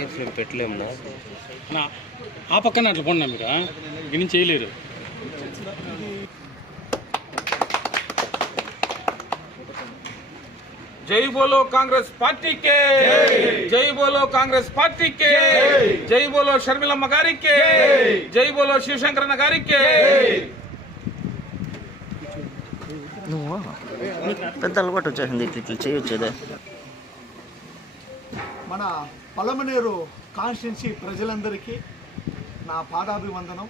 NTR film పెట్టలేమునా ఆ పక్కన అట్లా పోండి మీరు ఇక్కడి నుంచి చేయలేరు. जय बोलो कांग्रेस पार्टी के, जय बोलो कांग्रेस पार्टी के, जय बोलो शर्मिलम्मा गारी के, जय बोलो शिवशंकरन गारी के. పెద్ద అలవాటు వచ్చేసింది ఇట్లా చేయొచ్చేదే. మన పలమనేరు కాన్స్టిట్యున్సీ ప్రజలందరికీ నా పాదాభివందనం.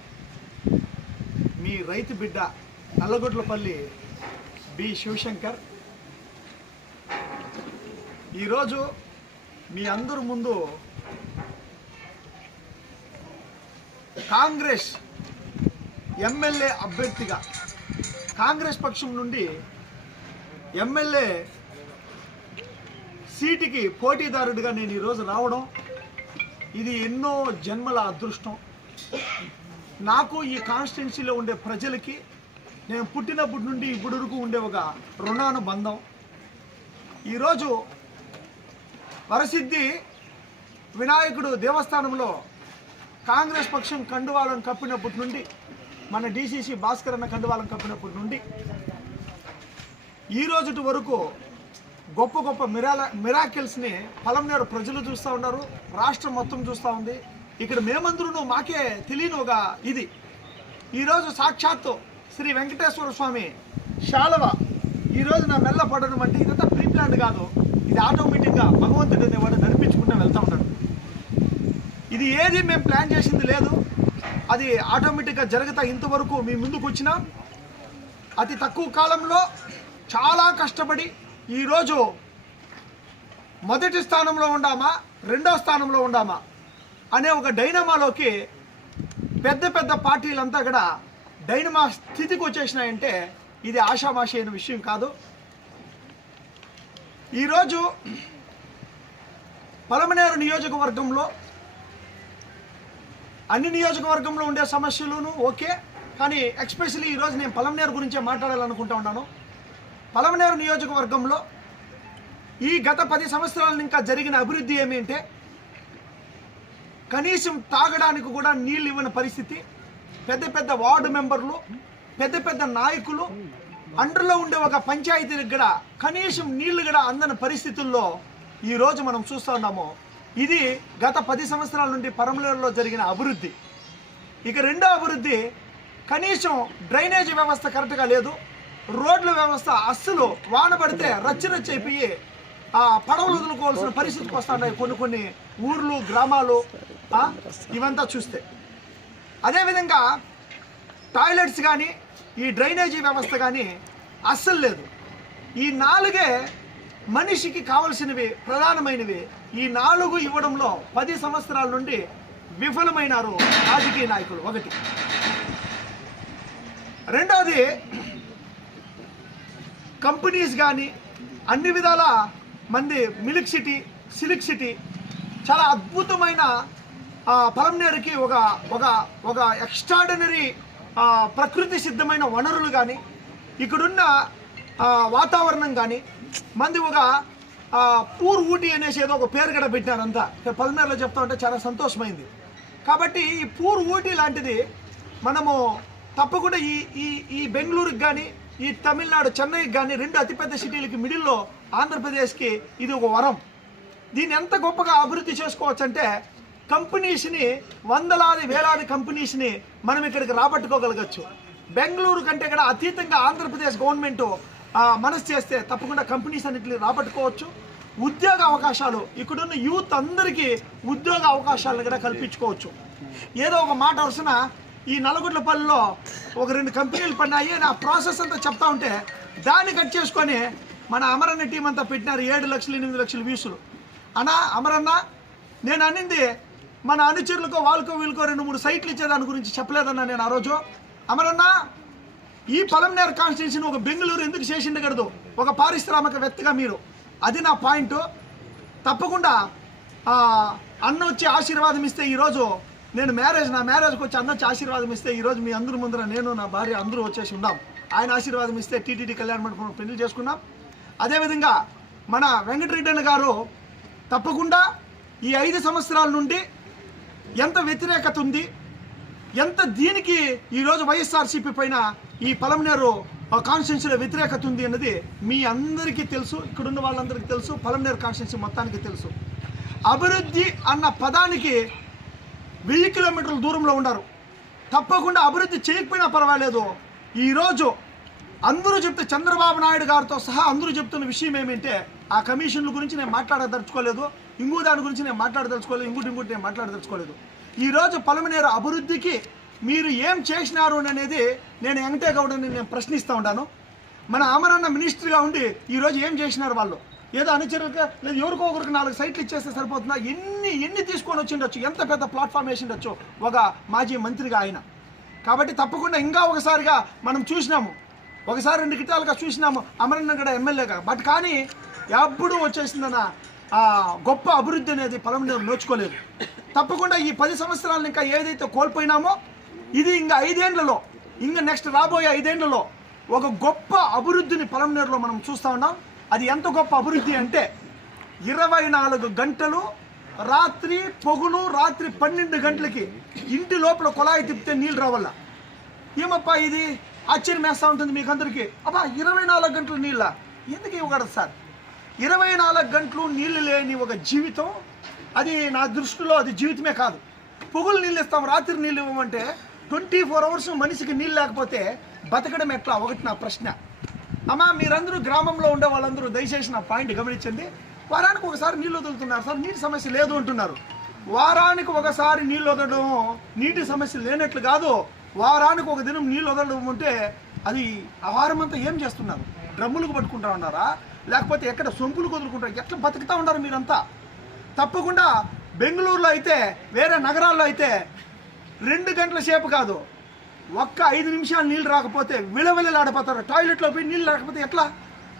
మీ రైతు బిడ్డ నల్లగొడ్లపల్లి బి శివశంకర్ ఈరోజు మీ అందరి ముందు కాంగ్రెస్ ఎమ్మెల్యే అభ్యర్థిగా కాంగ్రెస్ పక్షం నుండి ఎమ్మెల్యే సీటుకి పోటీదారుడిగా నేను ఈరోజు రావడం ఇది ఎన్నో జన్మల అదృష్టం. నాకు ఈ కాన్స్టిట్యున్సీలో ఉండే ప్రజలకి నేను పుట్టినప్పటి నుండి ఇప్పటి వరకు ఉండే ఒక రుణానుబంధం. ఈరోజు వరసిద్ధి వినాయకుడు దేవస్థానంలో కాంగ్రెస్ పక్షం కండువాలను కప్పినప్పటి నుండి, మన డీసీసీ భాస్కర్ అన్న కండువాలను కప్పినప్పటి నుండి ఈ రోజు వరకు గొప్ప గొప్ప మిరాకిల్స్ని పలమనేరు ప్రజలు చూస్తూ ఉన్నారు, రాష్ట్రం మొత్తం చూస్తూ ఉంది. ఇక్కడ మేమందరూ మాకే తెలియని ఒక ఇది ఈరోజు సాక్షాత్తు శ్రీ వెంకటేశ్వర స్వామి శాలవ ఈరోజు నా మెల్ల పడడం అంటే ఇదంతా ప్రీ ప్లాన్ కాదు, ఇది ఆటోమేటిక్గా భగవంతుడు అనేవాడు నడిపించుకుంటూ వెళ్తూ ఉంటాడు. ఇది ఏది మేము ప్లాన్ చేసింది లేదు, అది ఆటోమేటిక్గా జరుగుతా ఇంతవరకు మీ ముందుకు వచ్చినా అతి తక్కువ కాలంలో చాలా కష్టపడి ఈరోజు మొదటి స్థానంలో ఉండామా రెండో స్థానంలో ఉండామా అనే ఒక డైనమాలోకి పెద్ద పెద్ద పార్టీలంతా కూడా డైనమా స్థితికి వచ్చేసినాయంటే ఇది ఆషామాషి అయిన విషయం కాదు. ఈరోజు పలమనేరు నియోజకవర్గంలో అన్ని నియోజకవర్గంలో ఉండే సమస్యలను ఓకే, కానీ ఎక్స్పెషల్లీ ఈరోజు నేను పలమనేరు గురించే మాట్లాడాలనుకుంటా ఉన్నాను. పలమనేరు నియోజకవర్గంలో ఈ గత 10 సంవత్సరాల ఇంకా జరిగిన అభివృద్ధి ఏమి అంటే కనీసం తాగడానికి కూడా నీళ్ళు ఇవ్వని పరిస్థితి, పెద్ద పెద్ద వార్డు మెంబర్లు, పెద్ద పెద్ద నాయకులు, అండర్లో ఉండే ఒక పంచాయతీలకు కూడా కనీసం నీళ్లు కూడా అందని పరిస్థితుల్లో ఈరోజు మనం చూస్తూ ఉన్నాము. ఇది గత 10 సంవత్సరాల నుండి పలమనేరులో జరిగిన అభివృద్ధి. ఇక రెండో అభివృద్ధి కనీసం డ్రైనేజీ వ్యవస్థ కరెక్ట్గా లేదు, రోడ్ల వ్యవస్థ అస్సలు వాన పడితే రచ్చిరచ్చైపోయి పడవలు వదులుకోవాల్సిన పరిస్థితికి వస్తున్నాయి కొన్ని ఊర్లు గ్రామాలు ఇవంతా చూస్తే. అదేవిధంగా టాయిలెట్స్ కానీ ఈ డ్రైనేజీ వ్యవస్థ కానీ అస్సలు లేదు. ఈ 4 మనిషికి కావలసినవి ప్రధానమైనవి. ఈ 4 ఇవ్వడంలో 10 సంవత్సరాల నుండి విఫలమైనారు రాజకీయ నాయకులు. ఒకటి. రెండోది కంపెనీస్ కానీ అన్ని విధాల మంది మిల్క్ సిటీ, సిల్క్ సిటీ చాలా అద్భుతమైన పలమనేరుకి ఒక ఒక ఒక ఎక్స్ట్రాడినరీ ప్రకృతి సిద్ధమైన వనరులు కానీ ఇక్కడున్న వాతావరణం కానీ మంది ఒక పూర్ ఊటీ అనేసి ఏదో ఒక పేరు కూడా పెట్టినారంతా పలమనేరులో చెప్తా ఉంటే చాలా సంతోషమైంది. కాబట్టి ఈ పూర్ ఊటీ లాంటిది మనము తప్పకుండా ఈ ఈ ఈ బెంగళూరుకి కానీ ఈ తమిళనాడు చెన్నైకి కానీ 2 అతిపెద్ద సిటీలకి మిడిల్లో ఆంధ్రప్రదేశ్కి ఇది ఒక వరం. దీన్ని ఎంత గొప్పగా అభివృద్ధి చేసుకోవచ్చు అంటే కంపెనీస్ని వందలాది వేలాది కంపెనీస్ని మనం ఇక్కడికి రాబట్టుకోగలగచ్చు. బెంగళూరు కంటే కూడా అతీతంగా ఆంధ్రప్రదేశ్ గవర్నమెంట్ మనసు చేస్తే తప్పకుండా కంపెనీస్ అన్నింటినీ రాబట్టుకోవచ్చు. ఉద్యోగ అవకాశాలు ఇక్కడున్న యూత్ అందరికీ ఉద్యోగ అవకాశాలను కూడా కల్పించుకోవచ్చు. ఏదో ఒక మాట వరుసన ఈ నల్లగొడ్లపల్లిలో ఒక 2 కంపెనీలు పడినాయి నా ప్రాసెస్ అంతా చెప్తా ఉంటే దాన్ని కట్ చేసుకొని మన అమరన్న టీం అంతా పెట్టినారు 7 లక్షలు 8 లక్షల వ్యూస్లు. అన్నా అమరన్న, నేను అనింది మన అనుచరులకో వాళ్ళకో వీళ్ళకో 2-3 సైట్లు ఇచ్చేదాని గురించి చెప్పలేదన్నా నేను ఆ రోజు. అమరన్న, ఈ పలమనేరు కాన్స్టిట్యున్సీని ఒక బెంగళూరు ఎందుకు చేసిండకూడదు ఒక పారిశ్రామికవేత్తగా మీరు, అది నా పాయింట్. తప్పకుండా అన్న వచ్చి ఆశీర్వాదం ఇస్తే ఈరోజు నేను నా మ్యారేజ్కి వచ్చి అన్న వచ్చి ఆశీర్వాదం ఇస్తే ఈరోజు మీ అందరి ముందర నేను నా భార్య అందరూ వచ్చేసి ఉన్నాం. ఆయన ఆశీర్వాదం ఇస్తే టీటీడీ కళ్యాణ మండపంలో పెళ్లి చేసుకున్నాం. అదేవిధంగా మన వెంకటరెడ్డి అన్న గారు తప్పకుండా ఈ 5 సంవత్సరాల నుండి ఎంత వ్యతిరేకత ఉంది, ఎంత దీనికి ఈరోజు వైఎస్ఆర్సీపీ పైన ఈ పలమనేరు కాన్స్టిట్యున్సీలో వ్యతిరేకత ఉంది అన్నది మీ అందరికీ తెలుసు, ఇక్కడున్న వాళ్ళందరికీ తెలుసు, పలమనేరు కాన్స్టిట్యున్సీ మొత్తానికి తెలుసు. అభివృద్ధి అన్న పదానికి 1000 కిలోమీటర్ల దూరంలో ఉన్నారు. తప్పకుండా అభివృద్ధి చేయకపోయినా పర్వాలేదు. ఈరోజు అందరూ చెప్తే చంద్రబాబు నాయుడు గారితో సహా అందరూ చెప్తున్న విషయం ఏమంటే ఆ కమిషన్ల గురించి నేను మాట్లాడదలుచుకోలేదు, ఇంకో దాని గురించి నేను మాట్లాడదలుచుకోలేదు, ఇంకోటి నేను మాట్లాడదలుచుకోలేదు. ఈరోజు పలమనేరు అభివృద్ధికి మీరు ఏం చేసినారు అనేది నేను వెంకటేగౌడని నేను ప్రశ్నిస్తూ ఉంటాను. మన అమరన్న మినిస్టర్గా ఉండి ఈరోజు ఏం చేసినారు వాళ్ళు? ఏదో అనుచరులుగా లేదు ఎవరికో ఒకరికి 4 సైట్లు ఇచ్చేస్తే సరిపోతుందా? ఎన్ని తీసుకొని వచ్చిండొచ్చు, ఎంత పెద్ద ప్లాట్ఫామ్ వేసిండొచ్చు ఒక మాజీ మంత్రిగా ఆయన. కాబట్టి తప్పకుండా ఇంకా ఒకసారిగా మనం చూసినాము, ఒకసారి 2 కిటాలుగా చూసినాము అమరన్న గడ ఎమ్మెల్యేగా. బట్ కానీ ఎప్పుడు వచ్చేసిందన్న గొప్ప అభివృద్ధి అనేది పలమనేరు నోచుకోలేదు. తప్పకుండా ఈ 10 సంవత్సరాలను ఇంకా ఏదైతే కోల్పోయినామో ఇది ఇంకా 5 ఏళ్లలో, ఇంకా నెక్స్ట్ రాబోయే 5 ఏళ్లలో ఒక గొప్ప అభివృద్ధిని పలమనేరులో మనం చూస్తూ ఉన్నాం. అది ఎంత గొప్ప అభివృద్ధి అంటే 24 గంటలు రాత్రి 12 గంటలకి ఇంటి లోపల కొలాయి తిప్పితే నీళ్ళు రావాల. ఏమప్పా ఇది ఆశ్చర్యం వేస్తూ ఉంటుంది మీకు అందరికీ. అబ్బా 24 గంటలు నీళ్ళ ఎందుకు ఇవ్వకూడదు సార్? 24 గంటలు నీళ్లు లేని ఒక జీవితం, అది నా దృష్టిలో అది జీవితమే కాదు. పొగులు నీళ్ళు ఇస్తాం, రాత్రి నీళ్ళు ఇవ్వమంటే 24 అవర్స్ మనిషికి నీళ్ళు లేకపోతే బతకడం ఎట్లా? ఒకటి నా ప్రశ్న. అమ్మా మీరందరూ గ్రామంలో ఉండే వాళ్ళందరూ దయచేసి నా పాయింట్ గమనించండి. వారానికి ఒకసారి నీళ్ళు వదులుతున్నారు సార్, నీటి సమస్య లేదు అంటున్నారు. వారానికి ఒకసారి నీళ్ళు వదలడం నీటి సమస్య లేనట్లు కాదు. వారానికి ఒక దినం నీళ్ళు వదలడం అంటే అది ఆ వారం అంతా ఏం చేస్తున్నారు? డ్రమ్ములకు పట్టుకుంటా ఉన్నారా, లేకపోతే ఎక్కడ సొంపులు వదులుకుంటారు? ఎట్లా బతుకుతూ ఉన్నారు మీరంతా? తప్పకుండా బెంగళూరులో అయితే, వేరే నగరాల్లో అయితే 2 గంటల సేపు కాదు, ఒక్క 5 నిమిషాలు నీళ్ళు రాకపోతే విలవిలలాడిపోతారు. టాయిలెట్లో పోయి నీళ్ళు లేకపోతే ఎట్లా,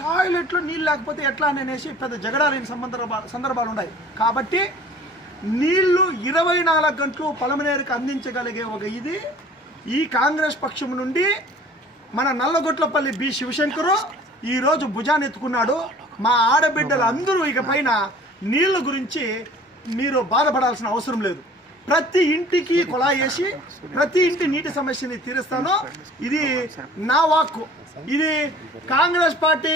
టాయిలెట్లో నీళ్ళు లేకపోతే ఎట్లా అనేసి పెద్ద జగడాలేని సందర్భాలు ఉన్నాయి. కాబట్టి నీళ్లు 24 గంటలు పలమనేరుకి అందించగలిగే ఒక ఇది ఈ కాంగ్రెస్ పక్షం నుండి మన నల్లగొట్లపల్లి బి శివశంకరు ఈరోజు భుజాన్ని ఎత్తుకున్నాడు. మా ఆడబిడ్డలు అందరూ ఇక పైన నీళ్ళ గురించి మీరు బాధపడాల్సిన అవసరం లేదు. ప్రతి ఇంటికి కుళాయి వేసి ప్రతి ఇంటి నీటి సమస్యని తీరుస్తాను. ఇది నా వాక్కు, ఇది కాంగ్రెస్ పార్టీ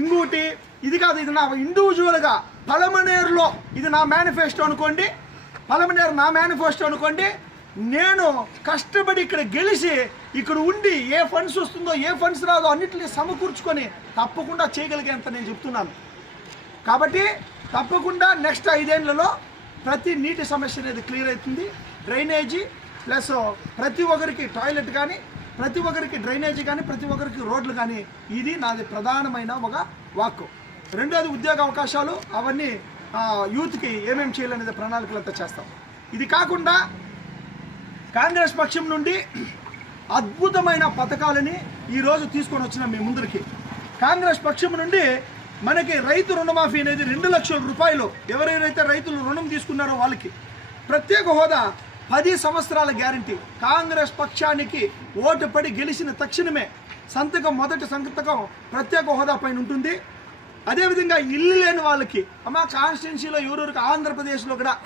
ఇంకోటి ఇది కాదు, ఇది నా ఇండివిజువల్గా పలమనేరులో ఇది నా మేనిఫెస్టో అనుకోండి, పలమనేరు నా మేనిఫెస్టో అనుకోండి. నేను కష్టపడి ఇక్కడ గెలిచి ఇక్కడ ఉండి ఏ ఫండ్స్ వస్తుందో ఏ ఫండ్స్ రాదో అన్నిటిని సమకూర్చుకొని తప్పకుండా చేయగలిగేంత నేను చెప్తున్నాను. కాబట్టి తప్పకుండా నెక్స్ట్ 5 ఏళ్లలో ప్రతి నీటి సమస్య అనేది క్లియర్ అవుతుంది. డ్రైనేజీ ప్లస్ ప్రతి ఒక్కరికి టాయిలెట్ కానీ, ప్రతి ఒక్కరికి డ్రైనేజీ కానీ, ప్రతి ఒక్కరికి రోడ్లు కానీ, ఇది నాది ప్రధానమైన ఒక వాక్కు. రెండోది ఉద్యోగ అవకాశాలు, అవన్నీ యూత్కి ఏమేమి చేయాలనేది ప్రణాళికలంతా చేస్తాం. ఇది కాకుండా కాంగ్రెస్ పక్షం నుండి అద్భుతమైన పథకాలని ఈరోజు తీసుకొని వచ్చిన మీ ముందరికి. కాంగ్రెస్ పక్షం నుండి మనకి రైతు రుణమాఫీ అనేది 2 లక్షల రూపాయలు ఎవరెవరైతే రైతులు రుణం తీసుకున్నారో వాళ్ళకి ప్రత్యేక హోదా 10 సంవత్సరాల గ్యారంటీ. కాంగ్రెస్ పక్షానికి ఓటు పడి గెలిచిన తక్షణమే సంతకం, మొదటి సంతకం ప్రత్యేక హోదా పైన ఉంటుంది. అదేవిధంగా ఇల్లు లేని వాళ్ళకి అమ్మ కాన్స్టిట్యున్సీలో ఎవరెవరికి ఆంధ్రప్రదేశ్లో కూడా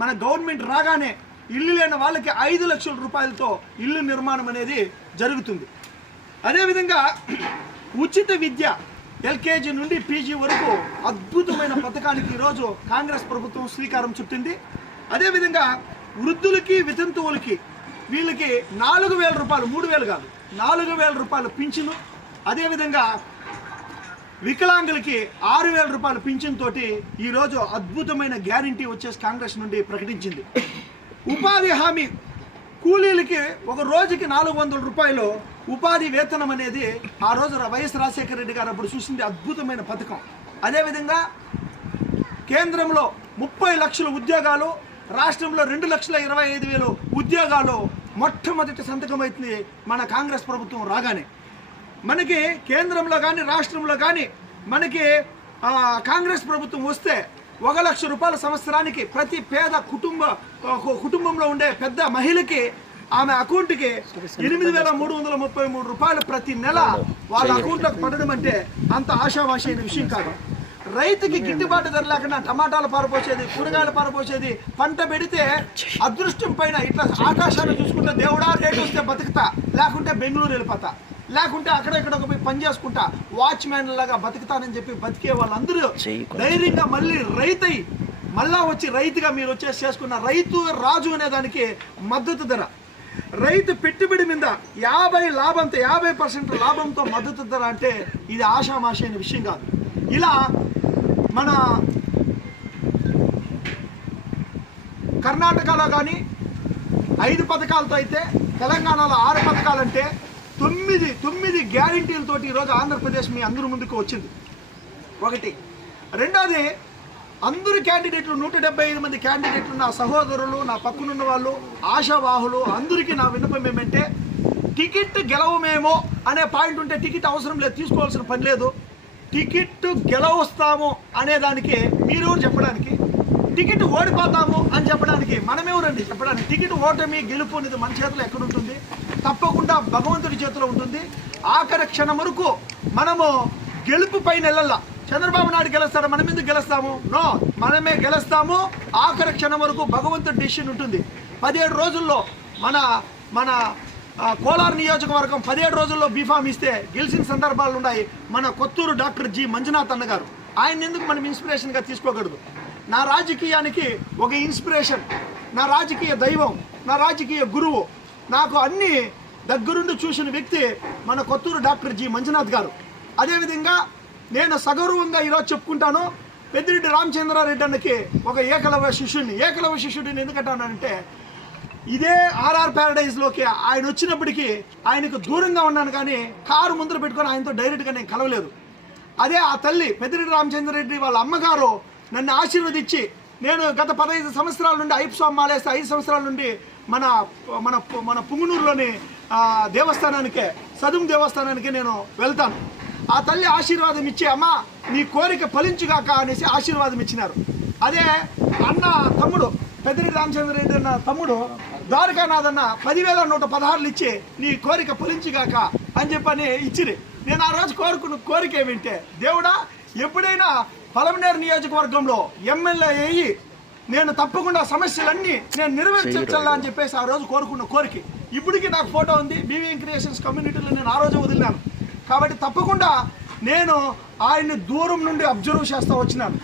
మన గవర్నమెంట్ రాగానే ఇల్లు లేని వాళ్ళకి 5 లక్షల రూపాయలతో ఇల్లు నిర్మాణం అనేది జరుగుతుంది. అదేవిధంగా ఉచిత విద్య ఎల్కేజీ నుండి పీజీ వరకు అద్భుతమైన పథకానికి ఈరోజు కాంగ్రెస్ ప్రభుత్వం శ్రీకారం చుట్టింది. అదేవిధంగా వృద్ధులకి వితంతువులకి వీళ్ళకి 4,000 రూపాయలు, 3,000 కాదు 4,000 రూపాయలు పింఛను. అదేవిధంగా వికలాంగులకి 6,000 రూపాయల పింఛన్ తోటి ఈరోజు అద్భుతమైన గ్యారంటీ వచ్చేసి కాంగ్రెస్ నుండి ప్రకటించింది. ఉపాధి హామీ కూలీలకి ఒక రోజుకి 400 రూపాయలు ఉపాధి వేతనం అనేది ఆ రోజు వైఎస్ రాజశేఖర రెడ్డి గారు అప్పుడు చూసింది అద్భుతమైన పథకం. అదేవిధంగా కేంద్రంలో 30 లక్షల ఉద్యోగాలు, రాష్ట్రంలో 2,25,000 ఉద్యోగాలు మొట్టమొదటి సంతకం అవుతుంది మన కాంగ్రెస్ ప్రభుత్వం రాగానే. మనకి కేంద్రంలో కానీ రాష్ట్రంలో కానీ మనకి కాంగ్రెస్ ప్రభుత్వం వస్తే 1 లక్ష రూపాయల సంవత్సరానికి ప్రతి పేద కుటుంబంలో ఉండే పెద్ద మహిళకి ఆమె అకౌంట్కి 8,333 రూపాయలు ప్రతి నెల వాళ్ళ అకౌంట్లోకి పడడం అంటే అంత ఆశావాషి అయిన విషయం కాదు. రైతుకి గిట్టుబాటు ధర లేకుండా టమాటాలు పారపోసేది, కూరగాయలు పారపోసేది, పంట పెడితే అదృష్టం పైన ఇట్లా ఆకాశాన్ని చూసుకుంటే దేవుడా రేటు వస్తే బతుకుతా, లేకుంటే బెంగళూరు వెళ్ళిపోతా, లేకుంటే అక్కడెక్కడ పోయి పని చేసుకుంటా, వాచ్మ్యాన్ లాగా బతుకుతానని చెప్పి బతికే వాళ్ళందరూ ధైర్యంగా మళ్ళీ రైతై మళ్ళా వచ్చి రైతుగా మీరు వచ్చేసి చేసుకున్న రైతు రాజు అనే దానికి మద్దతు ధర, రైతు పెట్టుబడి మీద 50% లాభంతో మద్దతు ధర అంటే ఇది ఆషామాషి అనే విషయం కాదు. ఇలా మన కర్ణాటకలో కానీ 5 పథకాలతో అయితే, తెలంగాణలో 6 పథకాలంటే 9 గ్యారంటీలతోటి ఈరోజు ఆంధ్రప్రదేశ్ మీ అందరి ముందుకు వచ్చింది. ఒకటి. రెండోది, అందరు క్యాండిడేట్లు 175 మంది క్యాండిడేట్లు నా సహోదరులు, నా పక్కనున్న వాళ్ళు, ఆశావాహులు అందరికీ నా విన్నపం ఏమంటే, టికెట్ గెలవమేమో అనే పాయింట్ ఉంటే టికెట్ అవసరం లేదు, తీసుకోవాల్సిన పని లేదు. టికెట్ గెలవస్తాము అనేదానికి మీరెవరు చెప్పడానికి, టికెట్ ఓడిపోతాము అని చెప్పడానికి మనమెవరండి చెప్పడానికి. టికెట్ ఓటమి గెలుపు అనేది మన చేతిలో ఎక్కడ ఉంటుంది? తప్పకుండా భగవంతుడి చేతిలో ఉంటుంది. ఆఖరి క్షణం వరకు మనము గెలుపు పైన వెళ్ళాల. చంద్రబాబు నాయుడు గెలుస్తాడు, మనం ఎందుకు గెలుస్తాము? నో, మనమే గెలుస్తాము. ఆఖరి క్షణం వరకు భగవంతుడి డిసిషన్ ఉంటుంది. 17 రోజుల్లో మన కోలార్ నియోజకవర్గం 17 రోజుల్లో బీఫామ్ ఇస్తే గెలిచిన సందర్భాలు ఉన్నాయి. మన కొత్తూరు డాక్టర్ జి మంజునాథ్ అన్న గారు, ఆయన ఎందుకు మనం ఇన్స్పిరేషన్గా తీసుకోకూడదు? నా రాజకీయానికి ఒక ఇన్స్పిరేషన్, నా రాజకీయ దైవం, నా రాజకీయ గురువు, నాకు అన్ని దగ్గరుండి చూసిన వ్యక్తి మన కొత్తూరు డాక్టర్ జి మంజునాథ్ గారు. అదేవిధంగా నేను సగౌరవంగా ఈరోజు చెప్పుకుంటాను, పెద్దిరెడ్డి రామచంద్రారెడ్డి అన్నకి ఒక ఏకలవ్య శిష్యుడిని ఎందుకంటానంటే, ఇదే ఆర్ఆర్ ప్యారడైజ్లోకి ఆయన వచ్చినప్పటికీ ఆయనకు దూరంగా ఉన్నాను, కానీ కారు ముందర పెట్టుకొని ఆయనతో డైరెక్ట్గా నేను కలవలేదు. అదే ఆ తల్లి పెద్దిరెడ్డి రామచంద్రారెడ్డి వాళ్ళ అమ్మగారు నన్ను ఆశీర్వదించి, నేను గత 15 సంవత్సరాల నుండి అయ్యప్ప స్వామి మాలేస్తే 5 సంవత్సరాల నుండి మన మన మన పుంగనూరులోని దేవస్థానానికే, సదుం దేవస్థానానికి నేను వెళ్తాను. ఆ తల్లి ఆశీర్వాదం ఇచ్చి, అమ్మ నీ కోరిక ఫలించుగాక అనేసి ఆశీర్వాదం ఇచ్చినారు. అదే అన్న తమ్ముడు పెద్దిరెడ్డి రామచంద్రారెడ్డి అన్న తమ్ముడు ద్వారకానాథ్ అన్న 10,116 ఇచ్చి నీ కోరిక ఫలించుగాక అని చెప్పని ఇచ్చిరి. నేను ఆ రోజు కోరుకున్న కోరిక ఏమింటే, దేవుడా ఎప్పుడైనా పలమనేరు నియోజకవర్గంలో ఎమ్మెల్యే అయ్యి నేను తప్పకుండా సమస్యలన్నీ నేను నెరవేర్చాలా అని చెప్పేసి ఆ రోజు కోరుకున్న కోరిక ఇప్పటికీ నాకు ఫోటో ఉంది. బీవీఎం క్రియేషన్స్ కమ్యూనిటీలో నేను ఆ రోజు వదిలినాను. కాబట్టి తప్పకుండా నేను ఆయన్ని దూరం నుండి అబ్జర్వ్ చేస్తూ వచ్చినాను.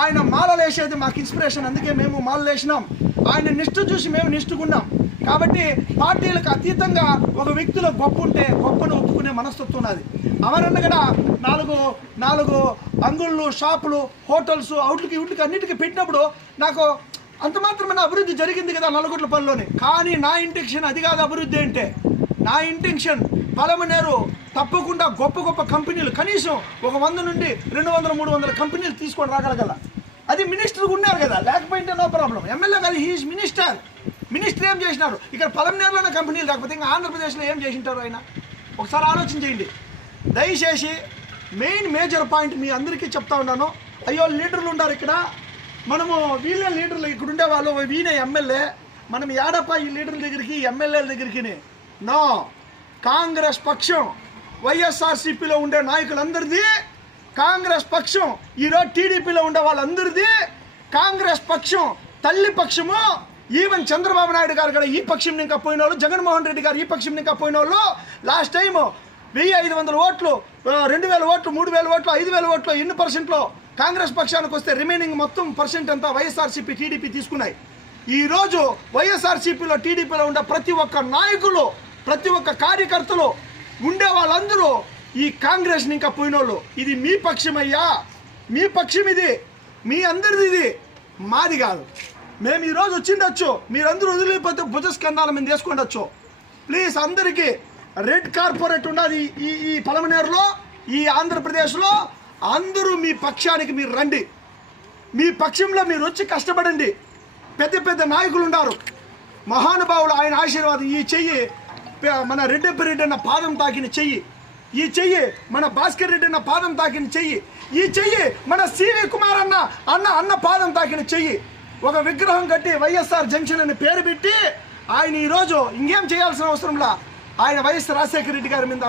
ఆయన మాలలు వేసేది మాకు ఇన్స్పిరేషన్, అందుకే మేము మాలలు వేసినాం. ఆయన నిష్ఠ చూసి మేము నిష్ఠకున్నాం. కాబట్టి పార్టీలకు అతీతంగా ఒక వ్యక్తిలో గొప్ప ఉంటే గొప్పను ఒప్పుకునే మనస్తత్వం ఉన్నది. అమరన్న కూడా 4 అంగుళ్ళు, షాపులు, హోటల్స్, అవుట్లకి అన్నిటికీ పెట్టినప్పుడు నాకు అంత మాత్రమే అభివృద్ధి జరిగింది కదా నల్లగొట్లపల్లిలోని. కానీ నా ఇంటెన్షన్ అది కాదు అభివృద్ధి అంటే. నా ఇంటెన్షన్ పలమనేరు తప్పకుండా గొప్ప కంపెనీలు, కనీసం ఒక 100 నుండి 200, 300 కంపెనీలు తీసుకొని రాగలగల. అది మినిస్టర్ ఉన్నారు కదా, లేకపోయింటే నో ప్రాబ్లం. ఎమ్మెల్యే కాదు, హీఈస్ మినిస్టర్. మినిస్టర్ ఏం చేసినారు? ఇక్కడ పలమనేరులోనే కంపెనీలు కాకపోతే ఇంకా ఆంధ్రప్రదేశ్లో ఏం చేసింటారు ఆయన? ఒకసారి ఆలోచన చేయండి. దయచేసి మేజర్ పాయింట్ మీ అందరికీ చెప్తా ఉన్నాను. అయ్యో లీడర్లు ఉన్నారు ఇక్కడ, మనము వీళ్ళ లీడర్లు ఇక్కడ ఉండేవాళ్ళు, వీనే ఎమ్మెల్యే, మనం ఏడప్ప ఈ లీడర్ల దగ్గరికి, ఎమ్మెల్యేల దగ్గరికి? నో, కాంగ్రెస్ పక్షం, వైఎస్ఆర్సీపీలో ఉండే నాయకులందరిది, కాంగ్రెస్ పక్షం ఈరోజు టీడీపీలో ఉండే వాళ్ళందరిది, కాంగ్రెస్ పక్షం తల్లి పక్షము. ఈవెన్ చంద్రబాబు నాయుడు గారు కూడా ఈ పక్షం ఇంకా పోయిన వాళ్ళు, జగన్మోహన్ రెడ్డి గారు ఈ పక్షం ఇంకా పోయిన వాళ్ళు. లాస్ట్ టైం 1,500 ఓట్లు, 2,000 ఓట్లు, 3,000 ఓట్లు, 5,000 ఓట్లు, ఎన్ని పర్సెంట్లో కాంగ్రెస్ పక్షానికి వస్తే రిమైనింగ్ మొత్తం పర్సెంట్ అంతా వైఎస్ఆర్సీపీ, టీడీపీ తీసుకున్నాయి. ఈరోజు వైఎస్ఆర్సీపీలో, టీడీపీలో ఉండే ప్రతి ఒక్క నాయకులు, ప్రతి ఒక్క కార్యకర్తలు ఉండే వాళ్ళందరూ ఈ కాంగ్రెస్ని ఇంకా పోయినోళ్ళు. ఇది మీ పక్షమయ్యా, మీ పక్షం ఇది, మీ అందరిది ఇది, మాది కాదు. మేము ఈరోజు వచ్చిండొచ్చు, మీరందరూ వదిలిపోతే భుజస్కంధాల మీద వేసుకుండొచ్చు. ప్లీజ్ అందరికీ రెడ్ కార్పొరేట్ ఉన్నది ఈ పలమనేరులో, ఈ ఆంధ్రప్రదేశ్లో. అందరూ మీ పక్షానికి మీరు రండి, మీ పక్షంలో మీరు వచ్చి కష్టపడండి. పెద్ద నాయకులు ఉన్నారు, మహానుభావులు, ఆయన ఆశీర్వాదం. ఈ చెయ్యి మన రెడ్డి అన్న పాదం తాకిన చెయ్యి, ఈ చెయ్యి మన భాస్కర్ రెడ్డి అన్న పాదం తాకిన చెయ్యి, ఈ చెయ్యి మన సివి కుమార్ అన్న పాదం తాకిన చెయ్యి. ఒక విగ్రహం కట్టి వైఎస్ఆర్ జంక్షన్ అని పేరు పెట్టి ఆయన ఈరోజు ఇంకేం చేయాల్సిన అవసరంలా, ఆయన వైఎస్ రాజశేఖర రెడ్డి గారి మీద